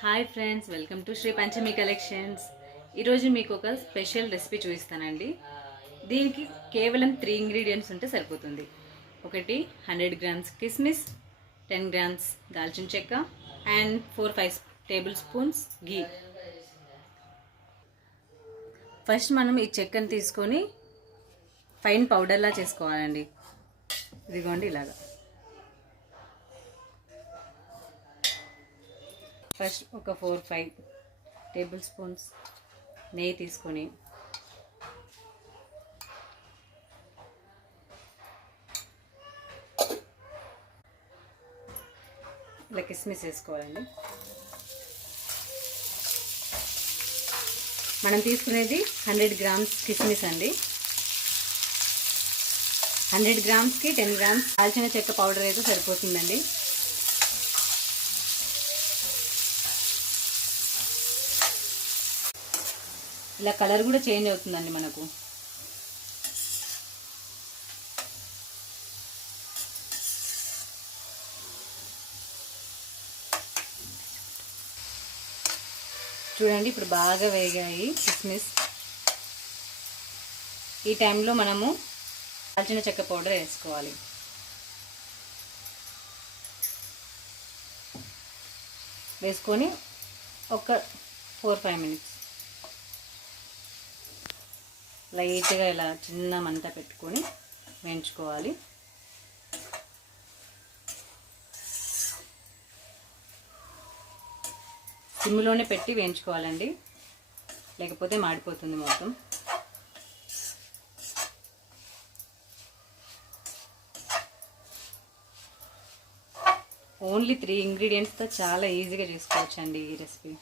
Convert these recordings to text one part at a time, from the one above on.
Hi friends, welcome to Shri Panchami collections. ఈరోజు మీకు ఒక స్పెషల్ రెసిపీ చూపిస్తానండి. దీనికి కేవలం 3 ఇంగ్రీడియంట్స్ ఉంటే సరిపోతుంది. ఒకటి 100 గ్రామ్స్ కిస్మిస్, 10 గ్రామ్స్ దాల్చిన చెక్క and 4-5 table spoons ghee. First మనం ఈ చెక్కను తీసుకొని ఫైన్ పౌడర్లా చేసుకోవాలండి. ఇదిగోండి ఇలాగా. ఫస్ట్ ఒక 4-5 టేబుల్ స్పూన్స్ నెయ్యి తీసుకొని ఇలా కిస్మిస్ వేసుకోవాలండి. మనం తీసుకునేది 100 గ్రామ్స్ కిస్మిస్ అండి. 100 గ్రామ్స్కి 10 గ్రామ్స్ దాల్చిన చెక్క పౌడర్ అయితే సరిపోతుందండి. ఇలా కలర్ కూడా చేంజ్ అవుతుందండి మనకు. చూడండి, ఇప్పుడు బాగా వేగాయి కిస్మిస్. ఈ టైంలో మనము దాల్చిన చెక్క పౌడర్ వేసుకోవాలి. వేసుకొని ఒక 4-5 మినిట్స్ లైట్గా ఇలా చిన్న మంట పెట్టుకొని వేయించుకోవాలి. సిమ్లోనే పెట్టి వేయించుకోవాలండి, లేకపోతే మాడిపోతుంది మొత్తం. ఓన్లీ 3 ఇంగ్రీడియంట్స్తో చాలా ఈజీగా చేసుకోవచ్చండి ఈ రెసిపీ.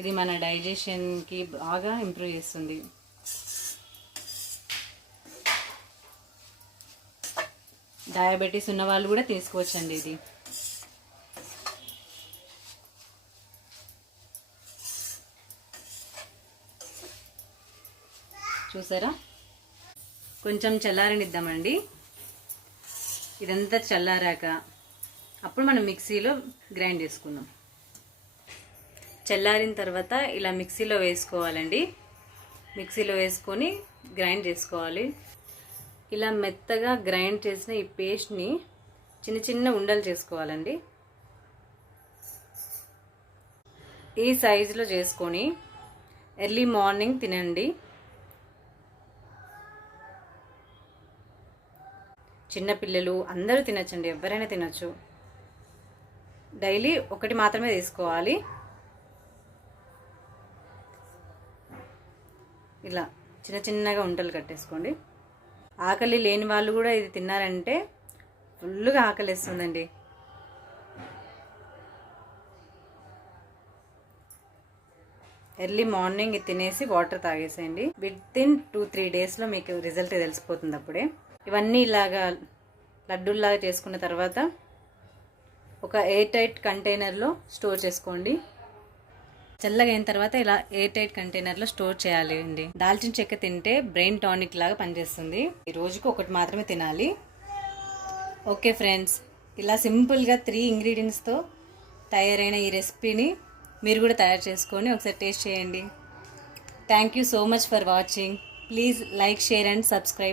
ఇది మన డైజెషన్కి బాగా ఇంప్రూవ్ చేస్తుంది. డయాబెటీస్ ఉన్న వాళ్ళు కూడా తీసుకోవచ్చండి ఇది. చూసారా, కొంచెం చల్లారనిద్దామండి. ఇదంతా చల్లారాక అప్పుడు మనం మిక్సీలో గ్రైండ్ చేసుకుందాం. చల్లారిన తర్వాత ఇలా మిక్సీలో వేసుకోవాలండి. మిక్సీలో వేసుకొని గ్రైండ్ చేసుకోవాలి. ఇలా మెత్తగా గ్రైండ్ చేసిన ఈ పేస్ట్ని చిన్న చిన్న ఉండలు చేసుకోవాలండి. ఈ సైజులో చేసుకొని ఎర్లీ మార్నింగ్ తినండి. చిన్నపిల్లలు అందరూ తినచ్చండి, ఎవరైనా తినచ్చు. డైలీ ఒకటి మాత్రమే తీసుకోవాలి. ఇలా చిన్న చిన్నగా ఉంటలు కట్టేసుకోండి. ఆకలి లేని వాళ్ళు కూడా ఇది తిన్నారంటే ఫుల్గా ఆకలిస్తుందండి. ఎర్లీ మార్నింగ్ ఇది తినేసి వాటర్ తాగేసేయండి. వితిన్ 2-3 డేస్లో మీకు రిజల్ట్ తెలిసిపోతుంది. అప్పుడే ఇవన్నీ ఇలాగా లడ్డూల్లాగా చేసుకున్న తర్వాత ఒక ఎయిర్ టైట్ కంటైనర్లో స్టోర్ చేసుకోండి. చల్లగా అయిన తర్వాత ఇలా ఎయిర్ టైట్ కంటైనర్లో స్టోర్ చేయాలి అండి. దాల్చిన చెక్క తింటే బ్రెయిన్ టానిక్ లాగా పనిచేస్తుంది. ఈ రోజుకు ఒకటి మాత్రమే తినాలి. ఓకే ఫ్రెండ్స్, ఇలా సింపుల్గా 3 ఇంగ్రీడియంట్స్తో తయారైన ఈ రెసిపీని మీరు కూడా తయారు చేసుకొని ఒకసారి టేస్ట్ చేయండి. Thank you so much for watching. Please like, share and subscribe.